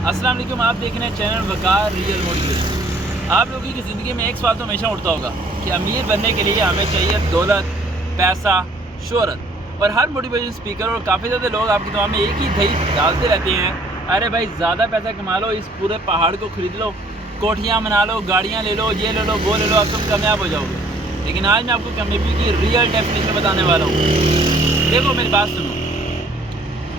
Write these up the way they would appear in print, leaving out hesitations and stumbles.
अस्सलाम वालेकुम, आप देख रहे हैं चैनल वकार रियल मोटिवेशन। आप लोगों की ज़िंदगी में एक सवाल तो हमेशा उठता होगा कि अमीर बनने के लिए हमें चाहिए दौलत, पैसा, शोहरत। और हर मोटिवेशन स्पीकर और काफ़ी ज़्यादा लोग आपके दिमाग में एक ही दही डालते रहते हैं, अरे भाई ज़्यादा पैसा कमा लो, इस पूरे पहाड़ को खरीद लो, कोठियाँ बना लो, गाड़ियाँ ले लो, ये ले लो, वो ले लो, अब तुम कामयाब हो जाओगे। लेकिन आज मैं आपको कामयाबी की रियल डेफिनेशन बताने वाला हूँ। देखो मेरी बात सुनो,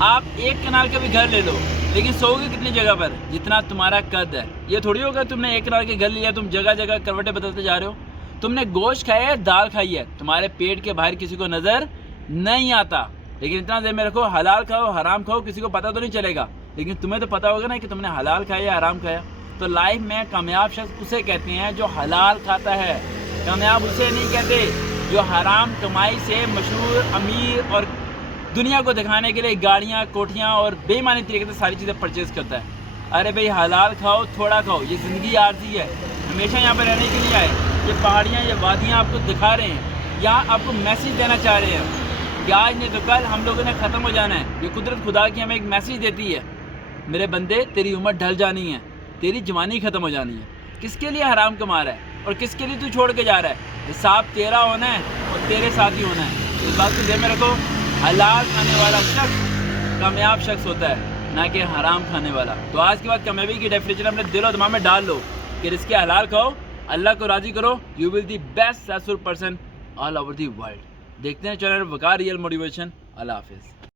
आप एक कनाल का भी घर ले लो, लेकिन सोओगे कितनी जगह पर? जितना तुम्हारा कद है। ये थोड़ी होगा तुमने एक कनाल के घर लिया, तुम जगह जगह करवटें बदलते जा रहे हो। तुमने गोश्त खाया है, दाल खाई है, तुम्हारे पेट के बाहर किसी को नज़र नहीं आता। लेकिन इतना ज़हन में रखो, हलाल खाओ हराम खाओ, किसी को पता तो नहीं चलेगा, लेकिन तुम्हें तो पता होगा ना कि तुमने हलाल खाया या हराम खाया। तो लाइफ में कामयाब शख्स उसे कहते हैं जो हलाल खाता है। कामयाब उसे नहीं कहते जो हराम कमाई से मशहूर, अमीर और दुनिया को दिखाने के लिए गाड़ियाँ, कोठियाँ और बेईमानी तरीके से सारी चीज़ें परचेज़ करता है। अरे भाई हलाल खाओ, थोड़ा खाओ, ये ज़िंदगी आर्जी है, हमेशा यहाँ पर रहने के लिए आए। ये पहाड़ियाँ, ये वादियाँ आपको दिखा रहे हैं, यहाँ आपको मैसेज देना चाह रहे हैं कि आज नहीं तो कल हम लोगों ने ख़त्म हो जाना है। ये कुदरत खुदा की हमें एक मैसेज देती है, मेरे बंदे तेरी उम्र ढल जानी है, तेरी जवानी ख़त्म हो जानी है। किसके लिए हराम कमा रहा है और किसके लिए तू छोड़ के जा रहा है? हिसाब तेरा होना है और तेरे साथ ही होना है। इस बात को ध्यान में रखो, हलाल खाने वाला शख्स कामयाब शख्स होता है, ना कि हराम खाने वाला। तो आज के बाद कामयाबी की डेफिनेशन अपने दिल और दिमाग में डाल लो कि रिज़्क़ हलाल खाओ, अल्लाह को राज़ी करो, you will the best successful person all over the world. देखते हैं चैनल वकार रियल मोटिवेशन। अल्लाह हाफिज़।